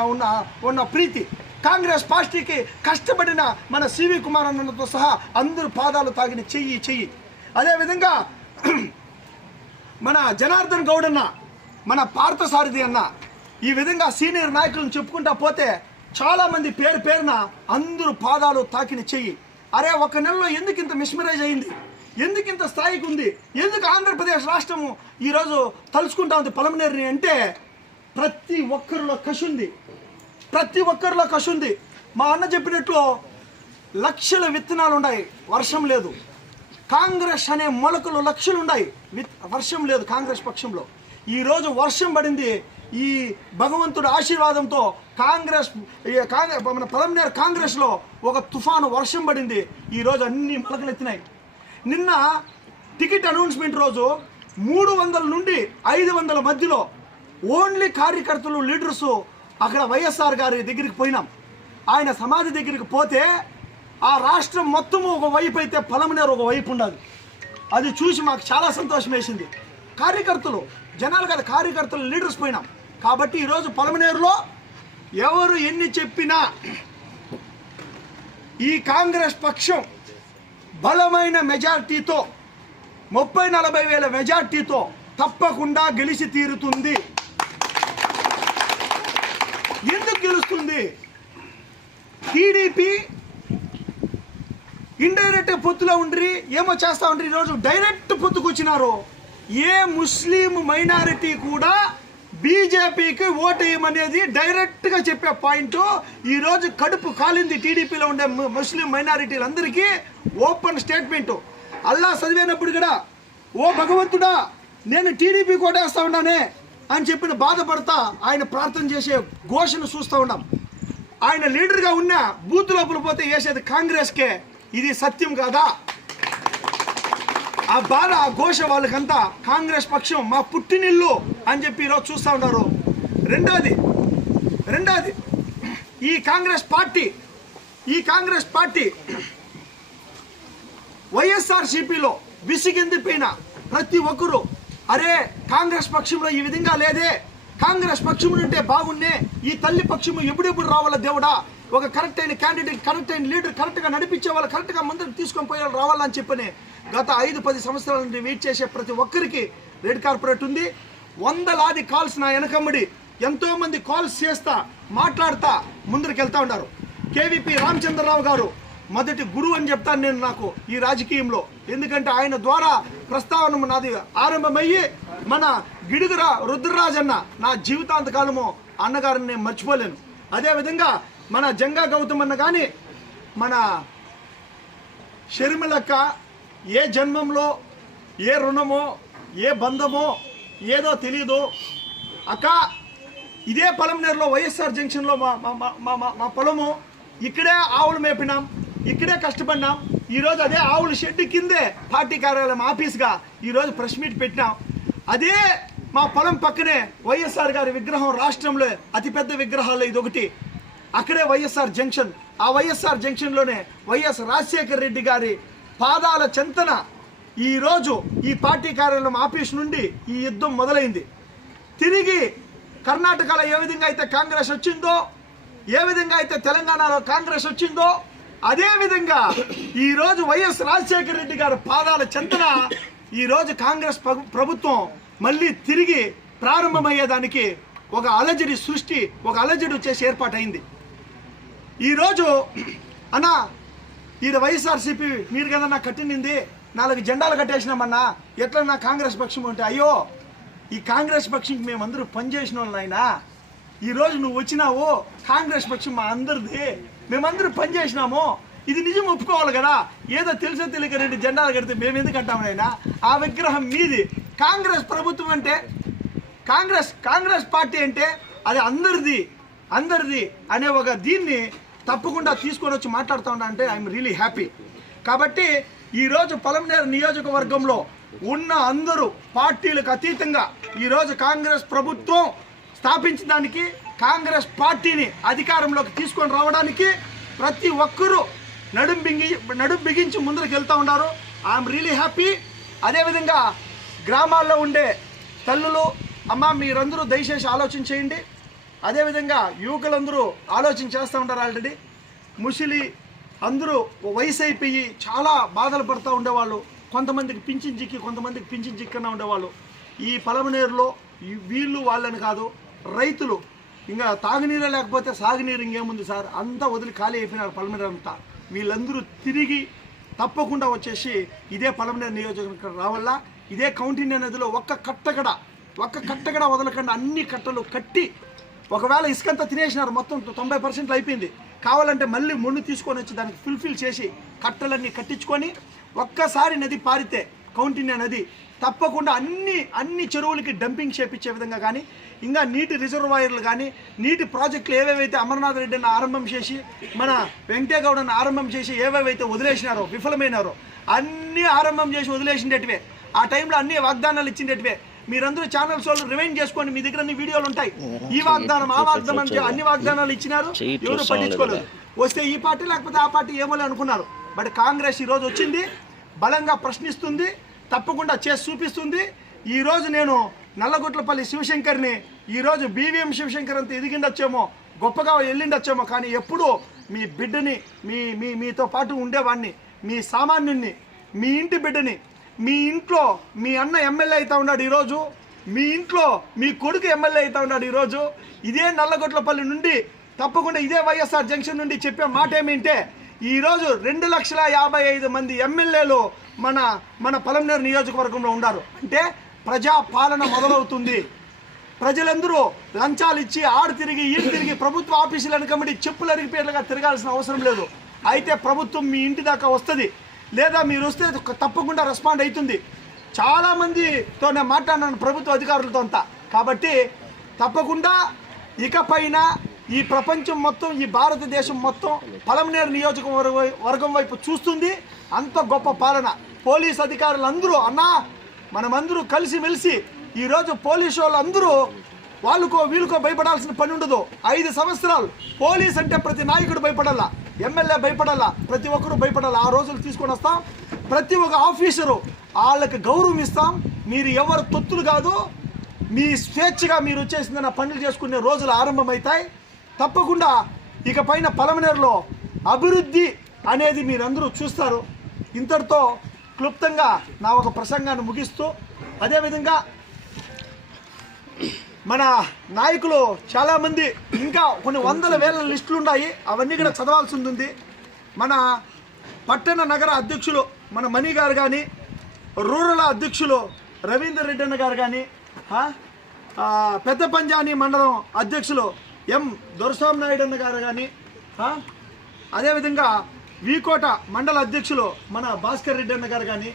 ఉన్న ప్రీతి, కాంగ్రెస్ పార్టీకి కష్టపడిన మన సివి కుమార్ అన్నతో సహా అందరూ పాదాలు తాగిన చెయ్యి. అదేవిధంగా మన జనార్దన్ గౌడ్ అన్న, మన పార్థసారథి అన్న, ఈ విధంగా సీనియర్ నాయకులను చెప్పుకుంటా పోతే చాలామంది పేరున అందరూ పాదాలు తాకిన చెయ్యి. అరే ఒక నెలలో ఎందుకు ఇంత మిస్మరైజ్ అయింది, ఎందుకు ఇంత స్థాయికి ఉంది, ఎందుకు ఆంధ్రప్రదేశ్ రాష్ట్రము ఈరోజు తలుచుకుంటా ఉంది పలమనేరుని అంటే ప్రతి ఒక్కరిలో కషి ఉంది. మా అన్న చెప్పినట్లు లక్షల విత్తనాలు ఉన్నాయి, వర్షం లేదు. కాంగ్రెస్ అనే మొలకలు లక్షలు ఉన్నాయి, వర్షం లేదు కాంగ్రెస్ పక్షంలో. ఈరోజు వర్షం పడింది. ఈ భగవంతుడి ఆశీర్వాదంతో మన పలమనేరు కాంగ్రెస్లో ఒక తుఫాను వర్షం పడింది. ఈరోజు అన్ని మొలకలెత్తినాయి. నిన్న టికెట్ అనౌన్స్మెంట్ రోజు 300 నుండి 500 మధ్యలో ఓన్లీ కార్యకర్తలు, లీడర్సు అక్కడ వైఎస్ఆర్ గారి దగ్గరికి పోయినాం. ఆయన సమాధి దగ్గరికి పోతే ఆ రాష్ట్రం మొత్తము ఒక వైపు అయితే పలమనేరు ఒక వైపు ఉండదు. అది చూసి మాకు చాలా సంతోషం వేసింది. కార్యకర్తలు, జనాలు కాదు, కార్యకర్తలు, లీడర్స్ పోయినాం. కాబట్టి ఈరోజు పలమనేరులో ఎవరు ఎన్ని చెప్పినా ఈ కాంగ్రెస్ పక్షం బలమైన మెజార్టీతో 30-40 వేల మెజార్టీతో తప్పకుండా గెలిచి తీరుతుంది. ఎందుకు గెలుస్తుంది? టీడీపీ ఇండైరెక్ట్ పొత్తులో ఉండ్రి ఏమో చేస్తా ఉండ్రి. ఈరోజు డైరెక్ట్ పొత్తుకు వచ్చినారు. ఏ ముస్లిం మైనారిటీ కూడా బీజేపీకి ఓటేయమనేది డైరెక్ట్గా చెప్పే పాయింట్. ఈరోజు కడుపు కాలింది టీడీపీలో ఉండే ముస్లిం మైనారిటీలందరికీ. Open statement. అల్లా చదివేటప్పుడు కూడా ఓ భగవంతుడా నేను టీడీపీ కోటేస్తా ఉన్నానే అని చెప్పిన బాధపడతా ఆయన ప్రార్థన చేసే ఘోషను చూస్తూ ఉన్నాం. ఆయన లీడర్గా ఉన్న బూత్ లోపల పోతే వేసేది కాంగ్రెస్కే. ఇది సత్యం కాదా? ఆ బాధ, ఆ ఘోష వాళ్ళకంతా కాంగ్రెస్ పక్షం మా పుట్టినిల్లు అని చెప్పి ఈరోజు చూస్తూ ఉన్నారు. రెండోది ఈ కాంగ్రెస్ పార్టీ వైఎస్ఆర్సీపీలో విసిగెందిపోయిన ప్రతి ఒక్కరూ అరే కాంగ్రెస్ పక్షంలో ఈ విధంగా లేదే, కాంగ్రెస్ పక్షం ఉంటే బాగున్నే, ఈ తల్లి పక్షము ఎప్పుడెప్పుడు రావాలా దేవుడా, ఒక కరెక్ట్ అయిన క్యాండిడేట్, కరెక్ట్ అయిన లీడర్, కరెక్ట్గా నడిపించే వాళ్ళు, కరెక్ట్గా ముందుకు తీసుకొని పోయే వాళ్ళు రావాలని చెప్పని గత 5-10 సంవత్సరాల నుండి వెయిట్ చేసే ప్రతి ఒక్కరికి రెడ్ కార్పొరేట్ ఉంది. వందలాది కాల్స్ నా వెనకమ్మడి ఎంతోమంది కాల్స్ చేస్తా మాట్లాడుతా ముందరికి వెళ్తా ఉన్నారు. కేవీపీ రామచంద్రరావు గారు మొదటి గురువు అని చెప్తాను నేను నాకు ఈ రాజకీయంలో. ఎందుకంటే ఆయన ద్వారా ప్రస్తావన నాది ఆరంభమయ్యి మన గిడుగుర రుద్రరాజ్ అన్న నా జీవితాంతకాలము అన్నగారిని నేను మర్చిపోలేను. అదేవిధంగా మన జంగా గౌతమ్ అన్న కానీ మన షర్మిలక్క ఏ జన్మంలో ఏ రుణమో ఏ బంధమో ఏదో తెలియదు అక్క. ఇదే పలమనేరులో వైఎస్ఆర్ జంక్షన్లో మా పొలము, ఇక్కడే ఆవులు మేపినాం, ఇక్కడే కష్టపడినాం. ఈరోజు అదే ఆవుల షెడ్ కిందే పార్టీ కార్యాలయం ఆఫీస్గా ఈరోజు ప్రెస్ మీట్ పెట్టినాం. అదే మా పొలం పక్కనే వైఎస్ఆర్ గారి విగ్రహం, రాష్ట్రంలో అతిపెద్ద విగ్రహాల్లో ఇదొకటి. అక్కడే వైఎస్ఆర్ జంక్షన్. ఆ వైఎస్ఆర్ జంక్షన్లోనే వైఎస్ రాజశేఖర రెడ్డి గారి పాదాల చెంతన ఈరోజు ఈ పార్టీ కార్యాలయం ఆఫీస్ నుండి ఈ యుద్ధం మొదలైంది. తిరిగి కర్ణాటకలో ఏ విధంగా అయితే కాంగ్రెస్ వచ్చిందో, ఏ విధంగా అయితే తెలంగాణలో కాంగ్రెస్ వచ్చిందో, అదేవిధంగా ఈరోజు వైఎస్ రాజశేఖర రెడ్డి గారి పాదాల చెంతన ఈరోజు కాంగ్రెస్ ప్రభుత్వం మళ్ళీ తిరిగి ప్రారంభమయ్యేదానికి ఒక అలజడి సృష్టి, ఒక అలజడి చేసి ఏర్పాటైంది. ఈరోజు అన్న ఇది వైఎస్ఆర్సీపీ మీరు కదా నాకు కట్టింది, 4 జెండాలు కట్టేసినామన్నా, ఎట్లా నా కాంగ్రెస్ పక్షం ఉంటే, అయ్యో ఈ కాంగ్రెస్ పక్షంకి మేమందరూ పనిచేసిన వాళ్ళు నాయనా. ఈరోజు నువ్వు వచ్చినావు, కాంగ్రెస్ పక్షం మా అందరిది, మేమందరూ పనిచేసినాము, ఇది నిజం ఒప్పుకోవాలి కదా. ఏదో తెలుసో తెలియక 2 జెండాలు కడితే మేము ఎందుకు కట్టాము నాయనా? ఆ విగ్రహం మీది. కాంగ్రెస్ ప్రభుత్వం అంటే, కాంగ్రెస్ పార్టీ అంటే అది అందరిది అనే ఒక దీన్ని తప్పకుండా తీసుకొని వచ్చి మాట్లాడుతూ ఉన్నా అంటే ఐఎమ్ రియలీ హ్యాపీ. కాబట్టి ఈరోజు పలమనేరు నియోజకవర్గంలో ఉన్న అందరూ పార్టీలకు అతీతంగా ఈరోజు కాంగ్రెస్ ప్రభుత్వం స్థాపించడానికి, కాంగ్రెస్ పార్టీని అధికారంలోకి తీసుకొని రావడానికి ప్రతి ఒక్కరూ నడుం బిగించి ముందరికి వెళ్తూ ఉన్నారు. I'm really happy. అదేవిధంగా గ్రామాల్లో ఉండే తల్లులు, అమ్మ మీరందరూ దయచేసి ఆలోచన చేయండి. అదేవిధంగా యువకులందరూ ఆలోచన చేస్తూ ఉంటారు. ఆల్రెడీ ముసలి అందరూ వయసు అయిపోయి చాలా బాధలు పడుతూ ఉండేవాళ్ళు. కొంతమందికి పింఛన్ చిక్కి కొంతమందికి పింఛన్ చిక్కన ఉండేవాళ్ళు. ఈ పలమనేరులో వీళ్ళు వాళ్ళని కాదు, రైతులు ఇంకా తాగునీరే లేకపోతే సాగునీరు ఇంకేముంది సార్, అంతా వదిలి ఖాళీ అయిపోయినారు పలమనేరు అంతా. వీళ్ళందరూ తిరిగి తప్పకుండా వచ్చేసి ఇదే పలమనేరు నియోజకవర్గం రావాలా. ఇదే కౌంటిన్య నదిలో ఒక్క కట్టగడ వదలకుండా అన్ని కట్టలు కట్టి, ఒకవేళ ఇసుకంతా తినేసినారు మొత్తం 90% అయిపోయింది, కావాలంటే మళ్ళీ మొన్ను తీసుకొని వచ్చి దానికి ఫుల్ఫిల్ చేసి కట్టలన్నీ కట్టించుకొని ఒక్కసారి నది పారితే కౌంటిన్య నది తప్పకుండా అన్ని చెరువులకి డంపింగ్ చేపించే విధంగా కానీ, ఇంకా నీటి రిజర్వాయర్లు కానీ, నీటి ప్రాజెక్టులు ఏవేవైతే అమర్నాథ్ రెడ్డిని ఆరంభం చేసి మన వెంకటేగౌడని ఆరంభం చేసి ఏవేవైతే వదిలేసినారో విఫలమైనారో అన్నీ ఆరంభం చేసి వదిలేసినట్టువే. ఆ టైంలో అన్ని వాగ్దానాలు ఇచ్చిండేటివే. మీరందరూ ఛానల్స్ వాళ్ళు రివైండ్ చేసుకోండి, మీ దగ్గర అన్ని వీడియోలు ఉంటాయి. ఈ వాగ్దానం ఆ వాగ్దానం అన్ని వాగ్దానాలు ఇచ్చినారు, ఎవరు పట్టించుకోలేదు. వస్తే ఈ పార్టీ లేకపోతే ఆ పార్టీ ఏమోలే అనుకున్నారు. బట్ కాంగ్రెస్ ఈరోజు వచ్చింది, బలంగా ప్రశ్నిస్తుంది, తప్పకుండా చేసి చూపిస్తుంది. ఈరోజు నేను నల్లగొట్లపల్లి శివశంకర్ని ఈరోజు బీవీఎం శివశంకర్ అంత ఎదిగిండొచ్చేమో, గొప్పగా వెళ్ళిండొచ్చేమో, కానీ ఎప్పుడూ మీ బిడ్డని మీతో పాటు ఉండేవాడిని, మీ సామాన్యుణ్ణి, మీ ఇంటి బిడ్డని, మీ ఇంట్లో మీ అన్న ఎమ్మెల్యే అవుతా ఉన్నాడు ఈరోజు, మీ ఇంట్లో మీ కొడుకు ఎమ్మెల్యే అవుతా ఉన్నాడు ఈరోజు. ఇదే నల్లగొట్లపల్లి నుండి తప్పకుండా ఇదే వైఎస్ఆర్ జంక్షన్ నుండి చెప్పే మాట ఏమింటే, ఈరోజు 2,55,000 మంది ఎమ్మెల్యేలు మన పలమనేరు నియోజకవర్గంలో ఉన్నారు. అంటే ప్రజా పాలన మొదలవుతుంది. ప్రజలందరూ లంచాలు ఇచ్చి ఆడు తిరిగి ఈడు తిరిగి ప్రభుత్వ ఆఫీసులు వెనకబడి చెప్పులు అరిగిపోయేట్లుగా తిరగాల్సిన అవసరం లేదు. అయితే ప్రభుత్వం మీ ఇంటి దాకా వస్తుంది, లేదా మీరు వస్తే తప్పకుండా రెస్పాండ్ అవుతుంది. చాలామందితో నేను మాట్లాడినాను ప్రభుత్వ అధికారులతో అంతా. కాబట్టి తప్పకుండా ఇకపైన ఈ ప్రపంచం మొత్తం, ఈ భారతదేశం మొత్తం పలమనేరు నియోజకవర్గం వైపు చూస్తుంది. అంత గొప్ప పాలన. పోలీస్ అధికారులందరూ అన్నా మనమందరూ కలిసిమెలిసి ఈరోజు పోలీసు వాళ్ళందరూ వాళ్ళకో వీళ్ళకో భయపడాల్సిన పని ఉండదు. 5 సంవత్సరాలు పోలీస్ అంటే ప్రతి నాయకుడు భయపడాలా, ఎమ్మెల్యే భయపడాలా, ప్రతి ఒక్కరు భయపడాలా. ఆ రోజులు తీసుకొని వస్తాం. ప్రతి ఒక్క ఆఫీసరు వాళ్ళకి గౌరవం ఇస్తాం. మీరు ఎవరు తొత్తులు కాదు, మీ స్వేచ్ఛగా మీరు వచ్చేసిందన్న పనులు చేసుకునే రోజులు ఆరంభమవుతాయి. తప్పకుండా ఇక పైన పలమనేరులో అభివృద్ధి అనేది మీరందరూ చూస్తారు. ఇంతటితో క్లుప్తంగా నా ఒక ప్రసంగాన్ని ముగిస్తూ, అదేవిధంగా మన నాయకులు చాలామంది ఇంకా కొన్ని వందల వేల లిస్టులు ఉన్నాయి, అవన్నీ కూడా చదవాల్సి ఉంది. మన పట్టణ నగర అధ్యక్షులు మన మణి గారు కానీ, రూరల్ అధ్యక్షులు రవీందర్ రెడ్డి అన్న గారు కానీ, పెద్ద పంజాని మండలం అధ్యక్షులు ఎం దొరస్వామి నాయుడు అన్న గారు కానీ, అదేవిధంగా వీకోట మండల అధ్యక్షులు మన భాస్కర్ రెడ్డి అన్న గారు కానీ,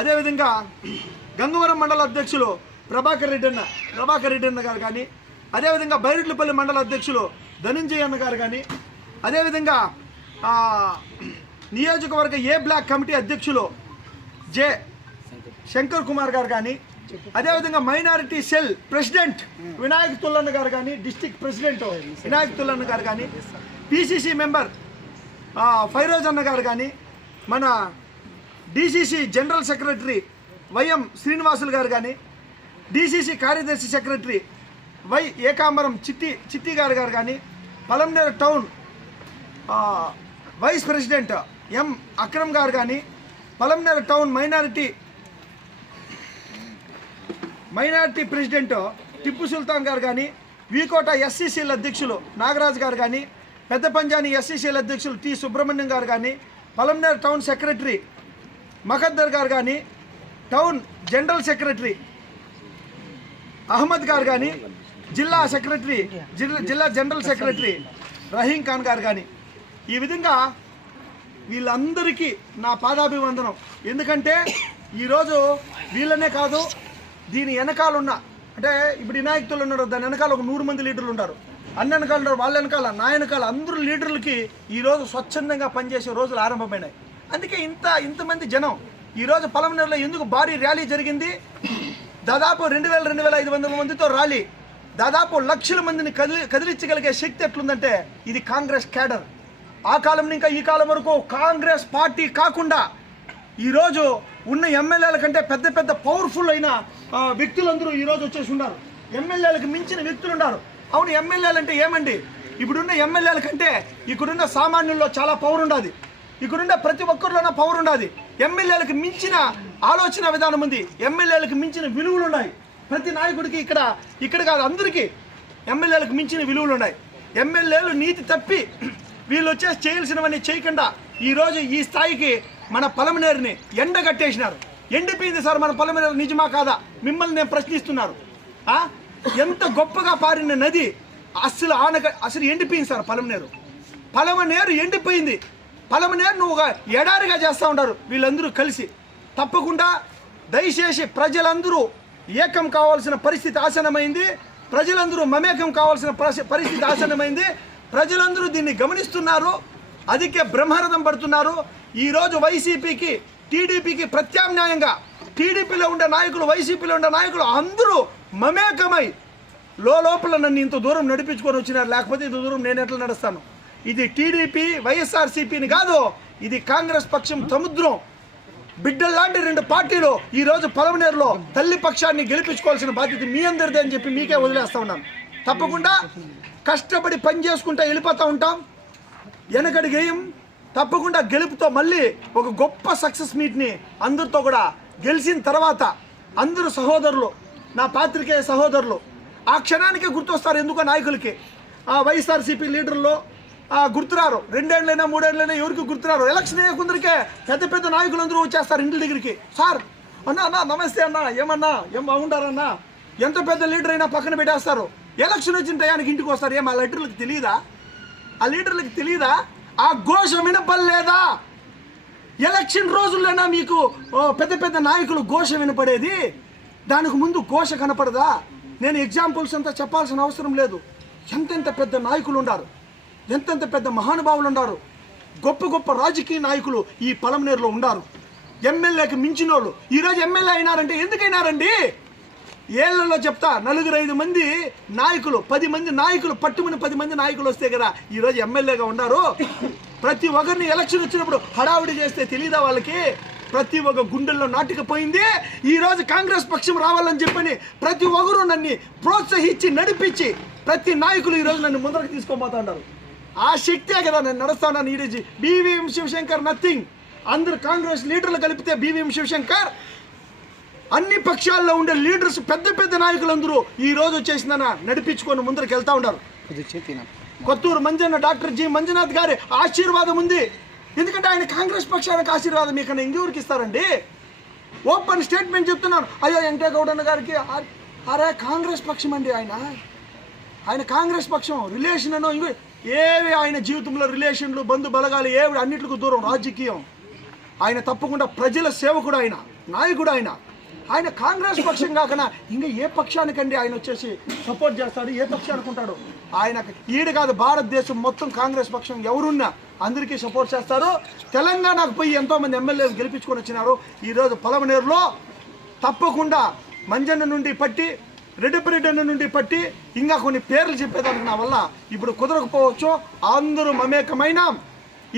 అదేవిధంగా గంగవరం మండల అధ్యక్షులు ప్రభాకర్ రెడ్డి అన్న గారు కానీ, అదేవిధంగా బైరెడ్లపల్లి మండల అధ్యక్షులు ధనంజయ్ అన్న గారు కానీ, అదేవిధంగా నియోజకవర్గ ఏ బ్లాక్ కమిటీ అధ్యక్షులు జె శంకర్ కుమార్ గారు కానీ, అదేవిధంగా మైనారిటీ సెల్ ప్రెసిడెంట్ వినాయక్ తుల్లన్న గారు కానీ, డిస్టిక్ ప్రెసిడెంట్ వినాయక్ తుల్లన్న గారు కానీ, పిసిసి మెంబర్ ఫైరోజ్ అన్న గారు కానీ, మన DCC general secretary YM Srinivasulu గారు కానీ, డిసిసి కార్యదర్శి సెక్రటరీ వై ఏకాంబరం చిట్టి గారు కానీ, Palamaneru town vice president M Akram garu కానీ, Palamaneru town minority president Tippu Sultan garu కానీ, వీకోట ఎస్సీసీల అధ్యక్షులు నాగరాజు గారు కానీ, పెద్ద పంజాని ఎస్సీసీల అధ్యక్షులు టి సుబ్రహ్మణ్యం గారు కానీ, పలమనేరు టౌన్ సెక్రటరీ మఖద్దర్ గారు కానీ, టౌన్ జనరల్ సెక్రటరీ అహ్మద్ గారు కానీ, జిల్లా జనరల్ సెక్రటరీ రహీం ఖాన్ గారు కానీ, ఈ విధంగా వీళ్ళందరికీ నా పాదాభివందనం. ఎందుకంటే ఈరోజు వీళ్ళనే కాదు, దీని వెనకాలన్న అంటే ఇప్పుడు వినాయకులు ఉన్నాడు, దాని వెనకాల ఒక 100 మంది లీడర్లు ఉంటారు, అన్ని వెనకాల ఉంటారు, వాళ్ళ వెనకాల నా వెనకాల అందరూ లీడర్లకి ఈరోజు స్వచ్ఛందంగా పనిచేసే రోజులు ఆరంభమైనాయి. అందుకే ఇంతమంది జనం ఈరోజు పలమనేరులో ఎందుకు భారీ ర్యాలీ జరిగింది. దాదాపు 2,500 మందితో ర్యాలీ, దాదాపు లక్షల మందిని కదిలించగలిగే శక్తి ఎట్లుందంటే ఇది కాంగ్రెస్ క్యాడర్. ఆ కాలం ఇంకా ఈ కాలం వరకు కాంగ్రెస్ పార్టీ కాకుండా ఈరోజు ఉన్న ఎమ్మెల్యేల కంటే పెద్ద పవర్ఫుల్ అయిన వ్యక్తులందరూ ఈరోజు వచ్చేసి ఉన్నారు. ఎమ్మెల్యేలకు మించిన వ్యక్తులు ఉన్నారు. అవును, ఎమ్మెల్యేలు అంటే ఏమండి? ఇప్పుడున్న ఎమ్మెల్యేల కంటే ఇక్కడున్న సామాన్యుల్లో చాలా పవర్ ఉండాలి. ఇక్కడున్న ప్రతి ఒక్కరిలోనే పవర్ ఉండాలి. ఎమ్మెల్యేలకు మించిన ఆలోచన విధానం ఉంది. ఎమ్మెల్యేలకు మించిన విలువలు ఉన్నాయి. ప్రతి నాయకుడికి ఇక్కడ కాదు, అందరికీ ఎమ్మెల్యేలకు మించిన విలువలు ఉన్నాయి. ఎమ్మెల్యేలు నీతి తప్పి వీళ్ళు వచ్చేసి చేయాల్సినవన్నీ చేయకుండా ఈరోజు ఈ స్థాయికి మన పలమనేరుని ఎండగట్టేసినారు. ఎండిపోయింది సార్ మన పలమనేరు, నిజమా కాదా? మిమ్మల్ని నేను ప్రశ్నిస్తున్నారు. ఎంత గొప్పగా పారిన నది అసలు ఎండిపోయింది సార్ పలమనేరు ఎండిపోయింది. పలమనేరు నువ్వు ఎడారిగా చేస్తూ ఉంటారు వీళ్ళందరూ కలిసి. తప్పకుండా దయచేసి ప్రజలందరూ ఏకం కావాల్సిన పరిస్థితి ఆసన్నమైంది. ప్రజలందరూ మమేకం కావాల్సిన పరిస్థితి ఆసన్నమైంది. ప్రజలందరూ దీన్ని గమనిస్తున్నారు, అదికే బ్రహ్మరథం పడుతున్నారు. ఈరోజు వైసీపీకి టీడీపీకి ప్రత్యామ్నాయంగా టీడీపీలో ఉండే నాయకులు, వైసీపీలో ఉండే నాయకులు అందరూ మమేకమై లోపల నన్ను ఇంత దూరం నడిపించుకొని వచ్చినారు. లేకపోతే ఇంత దూరం నేను ఎట్లా నడుస్తాను? ఇది టీడీపీ వైఎస్ఆర్సీపీని కాదు, ఇది కాంగ్రెస్ పక్షం సముద్రం. బిడ్డల్లాంటి రెండు పార్టీలు ఈరోజు పలమనేరులో తల్లి పక్షాన్ని గెలిపించుకోవాల్సిన బాధ్యత మీ అందరిదే అని చెప్పి మీకే వదిలేస్తా ఉన్నాను. తప్పకుండా కష్టపడి పని చేసుకుంటా వెళ్ళిపోతూ ఉంటాం, వెనకడిగేయం. తప్పకుండా గెలుపుతో మళ్ళీ ఒక గొప్ప సక్సెస్ మీట్ని అందరితో కూడా గెలిచిన తర్వాత అందరూ సహోదరులు, నా పాత్రికేయ సహోదరులు ఆ క్షణానికే గుర్తొస్తారు. ఎందుకో నాయకులకి వైఎస్ఆర్సీపీ లీడర్లు గుర్తురారు. 2 ఏళ్ళైనా 3 ఏళ్ళైనా ఎవరికి గుర్తురారు. ఎలక్షన్ అయ్యే పెద్ద పెద్ద నాయకులందరూ వచ్చేస్తారు ఇంటి దగ్గరికి. సార్ అన్నా నమస్తే అన్నా, ఏమన్నా ఏం బాగుంటారన్నా, ఎంత పెద్ద లీడర్ అయినా పక్కన పెట్టేస్తారు. ఎలక్షన్ వచ్చిన టయానికి ఇంటికి వస్తారు. ఆ లీడర్లకు తెలియదా? ఆ లీడర్లకు తెలియదా? ఆ ఘోష వినపడలేదా? ఎలక్షన్ రోజుల్లోనా మీకు పెద్ద పెద్ద నాయకులు ఘోష వినపడేది? దానికి ముందు ఘోష కనపడదా? నేను ఎగ్జాంపుల్స్ అంతా చెప్పాల్సిన అవసరం లేదు. ఎంతెంత పెద్ద నాయకులు ఉన్నారు, ఎంతెంత పెద్ద మహానుభావులు ఉన్నారు, గొప్ప గొప్ప రాజకీయ నాయకులు ఈ పలమనేరులో ఉన్నారు. ఎమ్మెల్యేకి మించిన వాళ్ళు ఈరోజు ఎమ్మెల్యే అయినారంటే ఎందుకైనారండి? ఏళ్లలో చెప్తా, 4-5 మంది నాయకులు, 10 మంది నాయకులు, పట్టుమని 10 మంది నాయకులు వస్తే కదా ఈరోజు ఎమ్మెల్యేగా ఉన్నారు. ప్రతి ఒక్కరిని ఎలక్షన్ వచ్చినప్పుడు హడావుడి చేస్తే తెలియదా వాళ్ళకి? ప్రతి ఒక్క గుండెల్లో నాటుకుపోయింది. ఈరోజు కాంగ్రెస్ పక్షం రావాలని చెప్పని ప్రతి ఒక్కరు నన్ను ప్రోత్సహించి నడిపించి ప్రతి నాయకులు ఈరోజు నన్ను ముందరకు తీసుకోబోతా ఉన్నారు. ఆ శక్తే కదా నేను నడుస్తా ఉన్నాను. ఈరోజు బీవీఎం శివశంకర్ నథింగ్. అందరు కాంగ్రెస్ లీడర్లు కలిపితే బీవీఎం శివశంకర్. అన్ని పక్షాల్లో ఉండే లీడర్స్, పెద్ద పెద్ద నాయకులందరూ ఈ రోజు వచ్చేసిందన నడిపించుకొని ముందరికి వెళ్తా ఉన్నారు. కొత్తూరు మంజన్న, డాక్టర్ జి మంజునాథ్ గారి ఆశీర్వాదం ఉంది. ఎందుకంటే ఆయన కాంగ్రెస్ పక్షానికి ఆశీర్వాదం మీకన్నా ఇంకెవరికి ఇస్తారండి? ఓపెన్ స్టేట్మెంట్ చెప్తున్నాను. అయ్యో వెంకటగౌడన్న గారికి అరే కాంగ్రెస్ పక్షం అండి, ఆయన కాంగ్రెస్ పక్షం. రిలేషన్ అనో ఇంకో ఏవి ఆయన జీవితంలో రిలేషన్లు, బంధు బలగాలు ఏవి అన్నిటికీ దూరం. రాజకీయం ఆయన తప్పకుండా ప్రజల సేవకుడు, ఆయన నాయకుడు. ఆయన కాంగ్రెస్ పక్షం కాకనా ఇంకా ఏ పక్షానికండి ఆయన వచ్చేసి సపోర్ట్ చేస్తాడు? ఏ పక్షానికి ఉంటాడు? ఆయన ఈడు కాదు, భారతదేశం మొత్తం కాంగ్రెస్ పక్షం ఎవరున్నా అందరికీ సపోర్ట్ చేస్తారు. తెలంగాణకు పోయి ఎంతోమంది ఎమ్మెల్యేలు గెలిపించుకొని వచ్చినారు. ఈరోజు పలమనేరులో తప్పకుండా మంజన్న నుండి పట్టి, రెడ్డిపరెడ్డి నుండి పట్టి, ఇంకా కొన్ని పేర్లు చెప్పేదానికి నా వల్ల ఇప్పుడు కుదరకపోవచ్చు. అందరూ మమేకమైన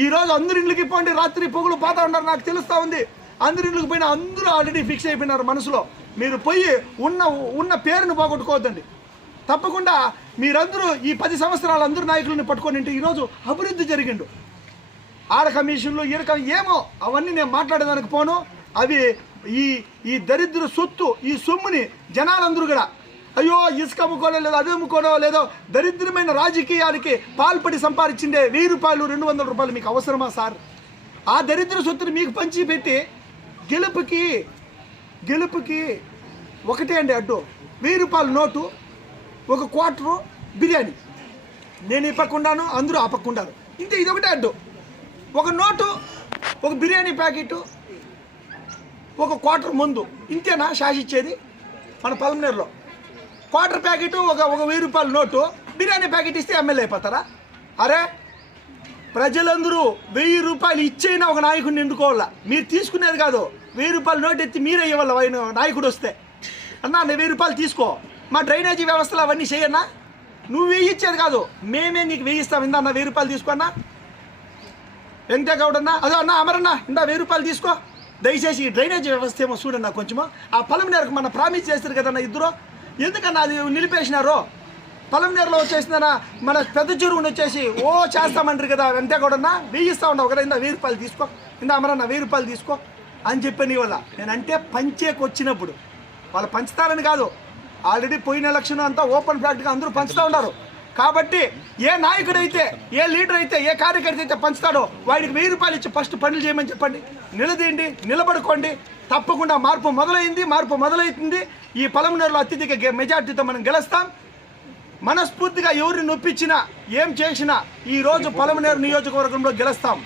ఈరోజు అందరి ఇంట్లోకి పోండి, రాత్రి పొగులు పోతా ఉన్నారు, నాకు తెలుస్తూ ఉంది. అందరి ఇంట్లోకి పోయినా అందరూ ఆల్రెడీ ఫిక్స్ అయిపోయినారు మనసులో. మీరు పోయి ఉన్న పేరును పోగొట్టుకోవద్దండి. తప్పకుండా మీరందరూ ఈ 10 సంవత్సరాలు అందరూ నాయకులను పట్టుకొని ఈరోజు అభివృద్ధి జరిగిండు. ఆడ కమిషన్లు, ఈడ ఏమో అవన్నీ నేను మాట్లాడేదానికి పోను. అవి ఈ దరిద్ర సొత్తు, ఈ సొమ్ముని జనాలందరూ కూడా అయ్యో ఇసుక అమ్ముకోవడం లేదో, అది అమ్ముకోవడం లేదో, దరిద్రమైన రాజకీయాలకి పాల్పడి సంపాదించిందే 1000 రూపాయలు, 200 రూపాయలు మీకు అవసరమా సార్? ఆ దరిద్ర సొత్తుని మీకు పంచి పెట్టి గెలుపుకి ఒకటే అండి అడ్డు. 1000 రూపాయల నోటు, ఒక క్వార్టరు బిర్యానీ. నేను ఈ పక్క ఉన్నాను, అందరూ ఆ పక్క ఉండారు. ఇంతే, ఇది ఒకటే అడ్డు. ఒక నోటు, ఒక బిర్యానీ ప్యాకెట్, ఒక క్వార్టర్ ముందు. ఇంతేనా శాసిచ్చేది? మన పలమనేరులో క్వార్టర్ ప్యాకెట్, ఒక 1000 రూపాయల నోటు, బిర్యానీ ప్యాకెట్ ఇస్తే ఎమ్మెల్యే అయిపోతారా? అరే ప్రజలందరూ 1000 రూపాయలు ఇచ్చైనా ఒక నాయకుడిని ఎన్నుకోవాలా. మీరు తీసుకునేది కాదు. 1000 రూపాయల నోటు ఎత్తి మీరే ఇవ్వాలి. ఆయన నాయకుడు వస్తే అన్నా 1000 రూపాయలు తీసుకో, మా డ్రైనేజీ వ్యవస్థలు అవన్నీ చేయన్నా, నువ్వు వేయించేది కాదు, మేమే నీకు వేయిస్తాం. ఇందా అన్న 1000 రూపాయలు తీసుకో అన్నా. వెంకటగౌడన్నా, అదో అన్న అమరన్నా, ఇందా 1000 రూపాయలు తీసుకో. దయచేసి ఈ డ్రైనేజీ వ్యవస్థ ఏమో చూడన్నా కొంచెము. ఆ పలమనేరుకు మన ప్రామిస్ చేస్తారు కదన్నా ఇద్దరు, ఎందుకన్నా అది నిలిపేసినారు? పలంనేరులో వచ్చేసిందనా మన పెద్ద చెరువుని వచ్చేసి ఓ చేస్తామంటారు కదా వెంటే కూడా 1000 ఇస్తా ఉన్నావు కదా, ఇందా 1000 రూపాయలు తీసుకో, ఇందా అమరన్న 1000 రూపాయలు తీసుకో అని చెప్పని వల్ల నేనంటే పంచేకి వచ్చినప్పుడు వాళ్ళు పంచుతారని కాదు, ఆల్రెడీ పోయిన ఎలక్షన్ అంతా ఓపెన్ ఫ్లాట్గా అందరూ పంచుతూ ఉన్నారు. కాబట్టి ఏ నాయకుడైతే, ఏ లీడర్ అయితే, ఏ కార్యకర్త అయితే పంచుతాడో వాడికి 1000 రూపాయలు ఇచ్చి ఫస్ట్ పనులు చేయమని చెప్పండి, నిలదీయండి, నిలబడుకోండి. తప్పకుండా మార్పు మొదలవుతుంది. ఈ పలమనేరులో అత్యధిక మెజార్టీతో మనం గెలుస్తాం. మనస్ఫూర్తిగా ఎవరిని నొప్పించినా ఏం చేసినా ఈరోజు పలమనేరు నియోజకవర్గంలో గెలుస్తాం.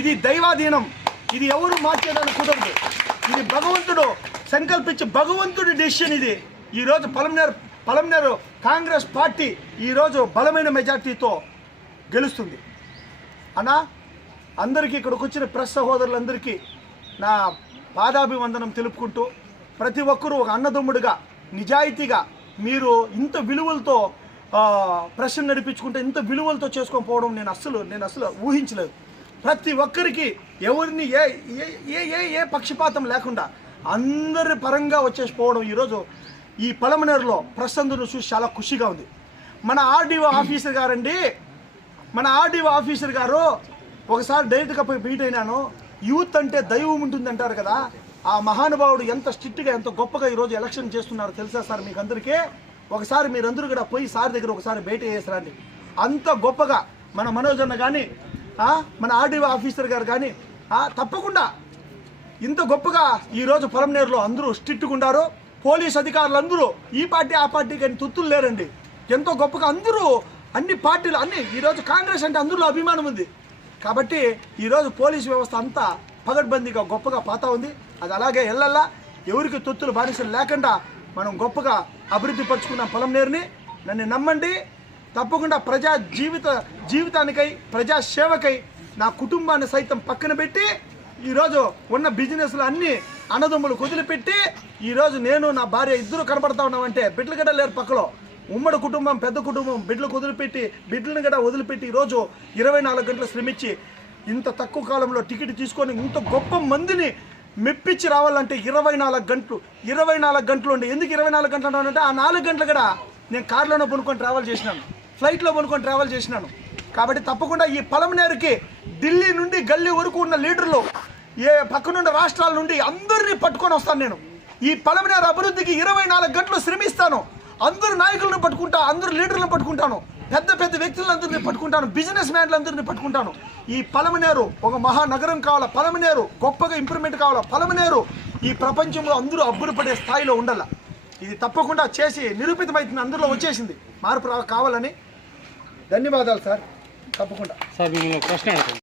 ఇది దైవాధీనం, ఇది ఎవరు మార్చేదాన్ని కుదరదు. ఇది భగవంతుడు సంకల్పించి భగవంతుడి డెసిషన్. ఇది ఈరోజు పలమనేరు కాంగ్రెస్ పార్టీ ఈరోజు బలమైన మెజార్టీతో గెలుస్తుంది. అన్నా అందరికీ ఇక్కడికి వచ్చిన ప్రెస్ సహోదరులందరికీ నా పాదాభివందనం తెలుపుకుంటూ, ప్రతి ఒక్కరూ ఒక అన్నదమ్ముడిగా నిజాయితీగా మీరు ఇంత విలువలతో ప్రశ్న నడిపించుకుంటే, ఇంత విలువలతో చేసుకొని పోవడం నేను అస్సలు ఊహించలేదు. ప్రతి ఒక్కరికి ఎవరిని ఏ పక్షపాతం లేకుండా అందరి పరంగా వచ్చేసి పోవడం ఈరోజు ఈ పలమనేరులో ప్రెస్ అందరూ చూసి చాలా ఖుషిగా ఉంది. మన ఆర్డీఓ ఆఫీసర్ గారు ఒకసారి డైరెక్ట్గా పోయి మీట్ అయినాను. యూత్ అంటే దైవం ఉంటుంది అంటారు కదా, ఆ మహానుభావుడు ఎంత స్ట్రిక్ట్గా ఎంత గొప్పగా ఈరోజు ఎలక్షన్ చేస్తున్నారో తెలుసా సార్ మీకు అందరికీ? ఒకసారి మీరందరూ కూడా పోయి సార్ దగ్గర ఒకసారి భేటీ చేసారండి. అంత గొప్పగా మన మనోజ్ అన్న కానీ, మన ఆర్డీఓ ఆఫీసర్ గారు కానీ తప్పకుండా ఇంత గొప్పగా ఈరోజు పలమనేరులో అందరూ స్ట్రిక్ట్గా ఉన్నారు. పోలీస్ అధికారులు అందరూ ఈ పార్టీ ఆ పార్టీ కానీ తొత్తులు లేరండి. ఎంతో గొప్పగా అందరూ అన్ని పార్టీలు ఈరోజు కాంగ్రెస్ అంటే అందరిలో అభిమానం ఉంది. కాబట్టి ఈరోజు పోలీసు వ్యవస్థ అంతా పగడ్బందీగా గొప్పగా పాతా ఉంది. అది అలాగే ఎల్లల్లా ఎవరికి తొత్తులు బానిసలు లేకుండా మనం గొప్పగా అభివృద్ధి పరుచుకున్నాం పలమనేరుని. నన్ను నమ్మండి, తప్పకుండా జీవితానికై ప్రజాసేవకై నా కుటుంబాన్ని సైతం పక్కన పెట్టి ఈరోజు ఉన్న బిజినెస్లు అన్నీ అన్నదమ్ములు వదిలిపెట్టి ఈరోజు నేను నా భార్య ఇద్దరు కనబడతా ఉన్నామంటే బిడ్డలు గడ్డ లేరు పక్కలో, ఉమ్మడి కుటుంబం పెద్ద కుటుంబం బిడ్డలకు బిడ్డలను కూడా వదిలిపెట్టి ఈరోజు 24 గంటలు శ్రమించి ఇంత తక్కువ కాలంలో టికెట్ తీసుకొని ఇంత గొప్ప మందిని మెప్పించి రావాలంటే 24 గంటలు ఉండి. ఎందుకు 24 గంటలు అంటే ఆ 4 గంటలు కూడా నేను కార్లోనే కొనుక్కొని ట్రావెల్ చేసినాను, ఫ్లైట్లో కొనుక్కొని ట్రావెల్ చేసినాను. కాబట్టి తప్పకుండా ఈ పలమనేరుకి ఢిల్లీ నుండి గల్లీ వరకు ఉన్న లీడర్లు, ఏ పక్కనున్న రాష్ట్రాల నుండి అందరినీ పట్టుకొని వస్తాను. నేను ఈ పలమనేరు అభివృద్ధికి 24 గంటలు శ్రమిస్తాను. అందరు నాయకులను పట్టుకుంటా, అందరు లీడర్లను పట్టుకుంటాను, పెద్ద వ్యక్తులందరినీ పట్టుకుంటాను, బిజినెస్ మ్యాన్లందరినీ పట్టుకుంటాను. ఈ పలమనేరు ఒక మహానగరం కావాలా, పలమనేరు గొప్పగా ఇంప్రూవ్మెంట్ కావాలా, పలమనేరు ఈ ప్రపంచంలో అందరూ అబ్బురపడే స్థాయిలో ఉండాల. ఇది తప్పకుండా చేసి నిరూపితమైంది, అందరిలో వచ్చేసింది మార్పు కావాలని. ధన్యవాదాలు సార్. తప్పకుండా సార్ మిమ్మల్ని ప్రశ్న అడుగుతాను.